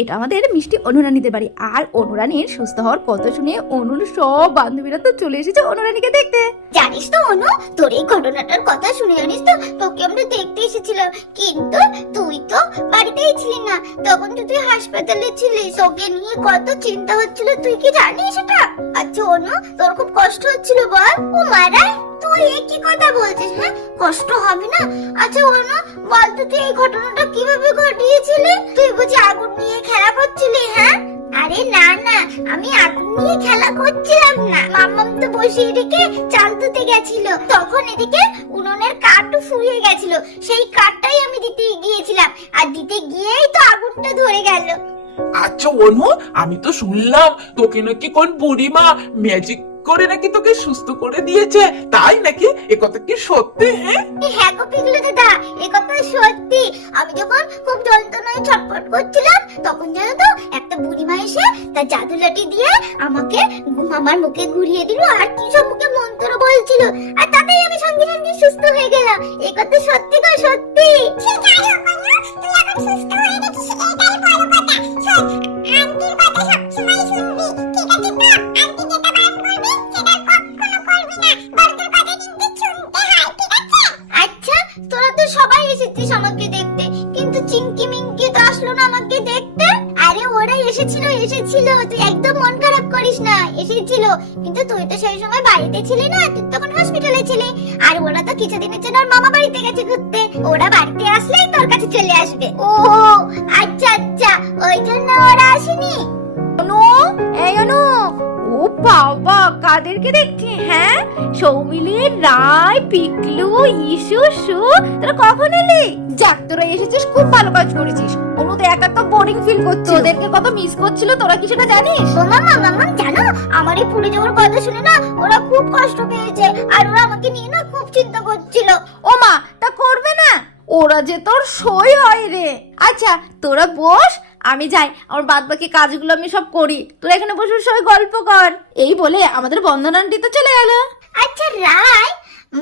এটা আমাদের মিষ্টি অনুরানীদের বাড়ি। আর অনুরানীর সুস্থ হওয়ার কথা শুনে অনুর সব বান্ধবীরা তো চলে এসেছে অনুরানীকে দেখতে। জানিস তো অনু, তোর এই ঘটনাটার কথা শুনে জানিস তো তোকে আমরা দেখতে এসেছিলাম, কিন্তু তুই তো বাড়িতেই ছিলি না। তখন তো তুই হাসপাতালে ছিলিস, তোকে নিয়ে কত চিন্তা হচ্ছিল, তুই কি জানিস এটা? আচ্ছা অনু, তোর খুব কষ্ট হচ্ছিল বল? ও মারা, তুই কি কথা বলছিস? হ্যাঁ, কষ্ট হবে না? আচ্ছা অনু, বল তো তুই এই ঘটনাটা কিভাবে ঘটিয়েছিলি? তুই বুঝি আগুন নিয়ে খেলা করছিলি? হ্যাঁ, আরে না না, আমি আগুন নিয়ে খেলা করছিলাম না। মাম্মাম তো বসে এদিকে চাল ধুতে গেছিল, তখন এদিকে উনুনের কাঠও ফুরিয়ে গেছিল, সেই কাঠটাই আমি দিতে গিয়েছিলাম, আর দিতে গিয়েই তো আগুনটা ধরে গেল। আচ্ছা অনু, আমি তো শুনলাম তোকে নাকি কোন বুড়িমা ম্যাজিক করে নাকি তোকে সুস্থ করে দিয়েছে, তাই নাকি? এ কথা কি সত্যি? হ্যাঁ গো পিগলু দাদা, এ কথা সত্যি। আমি যখন খুব যন্ত্রণায় ছটফট করছিলাম, তখন জানো তো একটা বুড়িমা এসে তার জাদু লাঠি দিয়ে আমাকে আমার মুখে ঘুরিয়ে দিল, আর কি সব মুখে মন্ত্র বলছিল, আর তাতেই আমি সঙ্গে সঙ্গে সুস্থ হয়ে গেলাম। এ কথা সত্যি গো সত্যি। তুই এখন সুস্থ হয়ে গেছিস, এটাই বড় কথা। শোন, আন্টির কথা সবসময় শুনবি, ঠিক আছে তো? আন্টি যেটা বারণ করবে সেটা কখনো করবি না, বড়দের কথা কিন্তু শুনতে হয়, ঠিক আছে? আচ্ছা, তোরা তো সবাই এসেছিস আমাকে দেখতে, কিন্তু চিংকি মিংকি তো আসলো না আমাকে দেখতে। আরে ওরা এসেছিল, তুই একদম মন খারাপ করিস না, এসেছিল, কিন্তু তুই তো সেই সময় বাড়িতে ছিলি না, তুই তখন হসপিটালে ছিলি। আর ওরা তো কিছুদিনের জন্য ওর মামা বাড়িতে গেছে ঘুরতে, ওরা বাড়িতে আসলেই তোর কাছে চলে আসবে। ও আচ্ছা আচ্ছা, ওই জন্য ওরা আসেনি। অনু, এই অনু, ও বাবা, কাদেরকে দেখছি? হ্যাঁ, সৌমিলি, রায়, পিকলু, ইসু, সু, তোরা কখন এলি? যাক, তোরা এসেছিস, খুব ভালো কাজ করেছিস। অনু তো একা তো বোরিং ফিল করছিল, ওদেরকে কত মিস করছিল, তোরা কি সেটা জানিস? ও মামা, মামা জানো, আমার এই পুড়ে যাওয়ার কথা শুনে না ওরা খুব কষ্ট পেয়েছে, আর ওরা আমাকে নিয়ে না খুব চিন্তা করছিল। ও মা, তা করবে না? ওরা যে তোর সই হয় রে। আচ্ছা তোরা বস, আমি যাই, আমার বাদ বাকি কাজগুলো আমি সব করি, তোরা এখানে বসে সবাই গল্প কর। এই বলে আমাদের বন্দনা আন্টি তো চলে গেল। আচ্ছা রায়,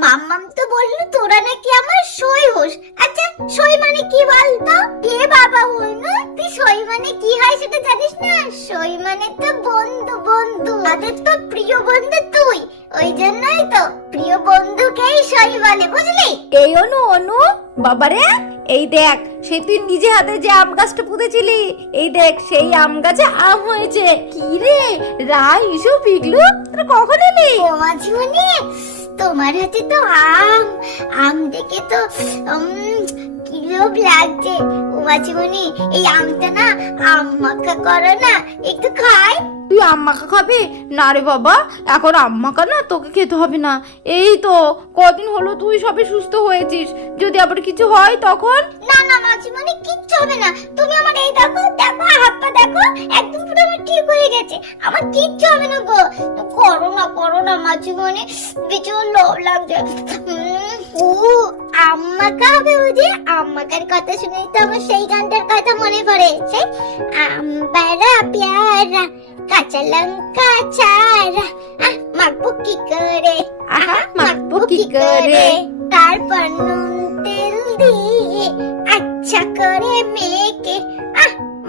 মাম্মাম তো বললো তোরা নাকি আমার সই হোস। আচ্ছা সই মানে কি বলতো? কে বাবা বললো, তুই সই মানে কি হয় সেটা জানিস না? সই মানে তো বন্ধু, বন্ধু, তাদের তো প্রিয় বন্ধু তুই, ওই জন্যই তো প্রিয় বন্ধুকেই সই বলে, বুঝলি? এই অনু, অনু বাবারে, এই দেখ, সে তুই নিজে হাতে যে আম গাছটা পুঁতেছিলি, এই দেখ সেই আম গাছে আম হয়েছে। কি রে রাই, ইসু, পিগলু, তোরা কখন এলি? ও মাঝিমণি, তোমার হাতে তো আম, আম দেখে তো কি লোভ লাগছে। ও মাঝিমণি, এই আমটা না আম মাখা করো না, একটু খাই। তুই আম মাখা খাবি? না রে বাবা, এখন আম মাখা না তোকে খেতে হবে না। এই তো কদিন হলো তুই সবে সুস্থ হয়েছিস, যদি আবার কিছু হয় তখন? না না মাঝিমণি, কিচ্ছু হবে না। তুমি আমার এই দেখো, দেখো হাত পা দেখো, একদম পুরো আমার ঠিক হয়ে গেছে, আমার কিচ্ছু হবে না গো। করো না মাঝিমণি, ভীষণ লোভ লাগছে। ও আম্মা খাবে, বুঝি আম্মাকার কথা শুনেই তো আমার সেই গানটার কথা মনে পড়ে, সেই আম্বারা প্যারা কাঁচা লঙ্কা ছাড়া, মাখবো কি করে, মাখবো কি করে, তারপর নুন তেল দিয়ে আচ্ছা করে মেখে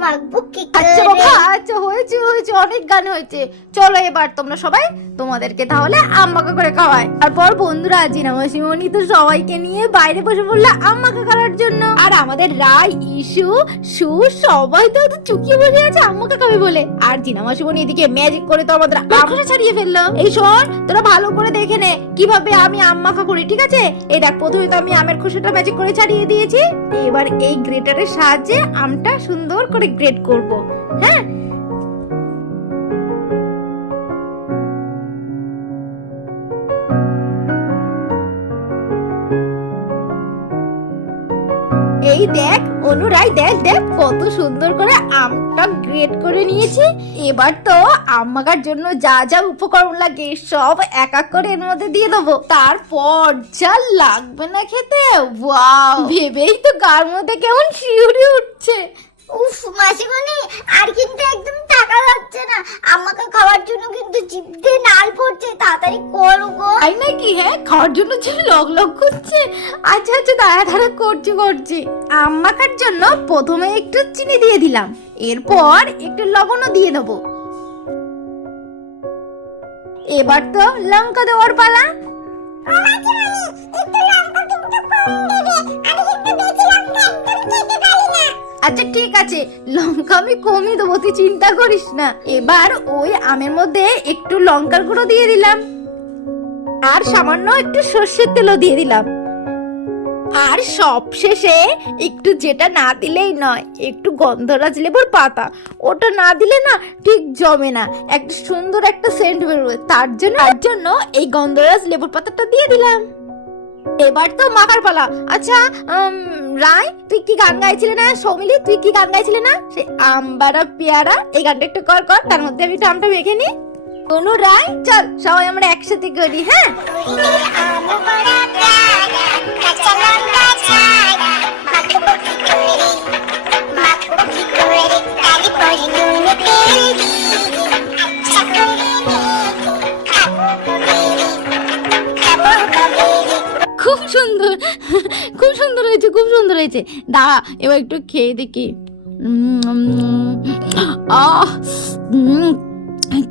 মাখবো কি আচ্ছা করে। বাবা, আচ্ছা হয়েছে হয়েছে, অনেক গান হয়েছে। চলো এবার তোমরা সবাই, তোমাদেরকে তাহলে আম মাখা করে খাওয়ায়। তারপর বন্ধুরা জিনা মাসিমণি তো সবাইকে নিয়ে বাইরে বসে পড়লো আম মাখা খাওয়ার জন্য। আর আমাদের রায়, ইসু, সু সবাই তো চুকিয়ে বসে আছে আম মাখা খাবে বলে। আর জিনা মাসিমণি এদিকে ম্যাজিক করে তো আমাদের আম খোসা ছাড়িয়ে ফেললো। এই শোন, তোরা ভালো করে দেখে নে কিভাবে আমি আম মাখা করি, ঠিক আছে? এই দেখ, প্রথমে তো আমি আমের খোসাটা ম্যাজিক করে ছাড়িয়ে দিয়েছি, এবার এই গ্রেটারের সাহায্যে আমটা সুন্দর করে গ্রেট করব। হ্যাঁ, এই দেখ অনুরাই, দেখ দেখ কত সুন্দর করে আমটা গ্রেট করে নিয়েছি। এবার তো আম মাখার জন্য যা যা উপকরণ লাগে সব এক এক করে এর মধ্যে দিয়ে দেবো। তারপর যা লাগবে না খেতে, ওয়াও, ভেবেই তো গার মধ্যে কেমন শিউরে উঠছে। উফ মাসিমণি, আর কিন্তু একদম টাকা যাচ্ছে না, আমাকে খাওয়ার জন্য কিন্তু জিভ দিয়ে নাল পড়ছে, তাড়াতাড়ি করো গো। তাই নাকি? হ্যাঁ, খাওয়ার জন্য যে লগ লগ করছে। আচ্ছা আচ্ছা, দাঁড়া দাঁড়া, করছি। আম্মাকার জন্য প্রথমে একটু চিনি দিয়ে দিলাম, এরপর একটু লবণও দিয়ে দেবো। এবার তো লঙ্কা দেওয়ার পালা। আচ্ছা ঠিক আছে, লঙ্কা আমি কমই দেবো, তুই চিন্তা করিস না। এবার ওই আমের মধ্যে একটু লঙ্কার গুঁড়ো দিয়ে দিলাম, আর সামান্য একটু সর্ষের তেলও দিয়ে দিলাম। আর সবশেষে একটু, যেটা না দিলেই নয়, একটু গন্ধরাজ লেবুর পাতা। ওটা না দিলে না ঠিক জমে না, একটা সুন্দর একটা সেন্ট বেরোবে, তার জন্য এই গন্ধরাজ লেবুর পাতাটা দিয়ে দিলাম। এবার তো মাখার পালা। আচ্ছা রায়, তুই কি গান গাইছিলে না? সৌমিলি, তুই কি গান গাইছিলে না? সে আমবারা পেয়ারা, এই গানটা একটু কর, তার মধ্যে আমি আমটা মেখে নি। অনু, রায়, চল সবাই আমরা একসাথে করি। হ্যাঁ, খুব সুন্দর, খুব সুন্দর হয়েছে। দাঁড়া, এবার একটু খেয়ে দেখি।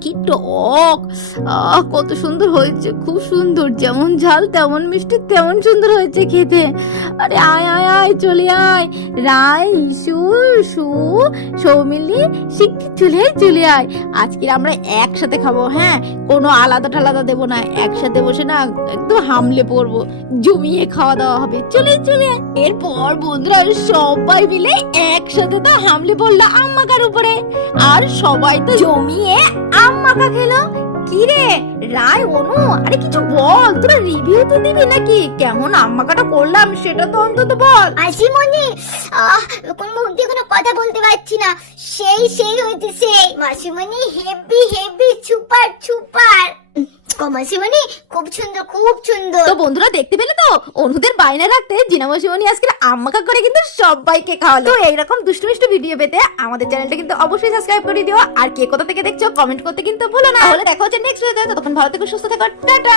কি টক, কত সুন্দর হয়েছে, খুব সুন্দর, যেমন ঝাল তেমন মিষ্টি, তেমন সুন্দর হয়েছে খেতে। আরে আয় আয় আয়, চলে আয় রায়, ইসু, সু, সৌমিলি, শিগগির চলে আয়। আজকে আমরা একসাথে খাবো। হ্যাঁ, কোনো আলাদা টালাদা দেবো না, একসাথে বসে না একদম হামলে পড়বো, জমিয়ে খাওয়া দাওয়া হবে। চলে আয়। এরপর বন্ধুরা সবাই মিলে একসাথে তো হামলে পড়লো আম্মাকার উপরে, আর সবাই তো জমিয়ে আম্মাকা খেলো। কি রে রায়, অনু, আরে কিছু বল, তোরা রিভিউ তো দিবি নাকি? কেমন আম্মাকাটা করলাম সেটা তো অন্তত বল। মাসিমণি, কোন মুখ দিয়ে কোনো কথা বলতে পারছি না, সেই হয়েছে সেই। মাসিমণি হেভি সুপার মাসিমণি, খুব সুন্দর। তো বন্ধুরা দেখতে পেলে তো, অনুদের বাইনা রাখতে জিনা মাসিমণি আজকে আম্মাকা করে কিন্তু সবাইকে খাওয়ালো। তো এইরকম দুষ্টু মিষ্টি ভিডিও পেতে আমাদের চ্যানেলটা কিন্তু অবশ্যই সাবস্ক্রাইব করে দিও, আর কে কোথা থেকে দেখছো কমেন্ট করতে কিন্তু ভুলো না। তাহলে দেখা হচ্ছে নেক্সট ভিডিওতে, ততক্ষণ ভালো থেকো, সুস্থ থেকো, টাটা।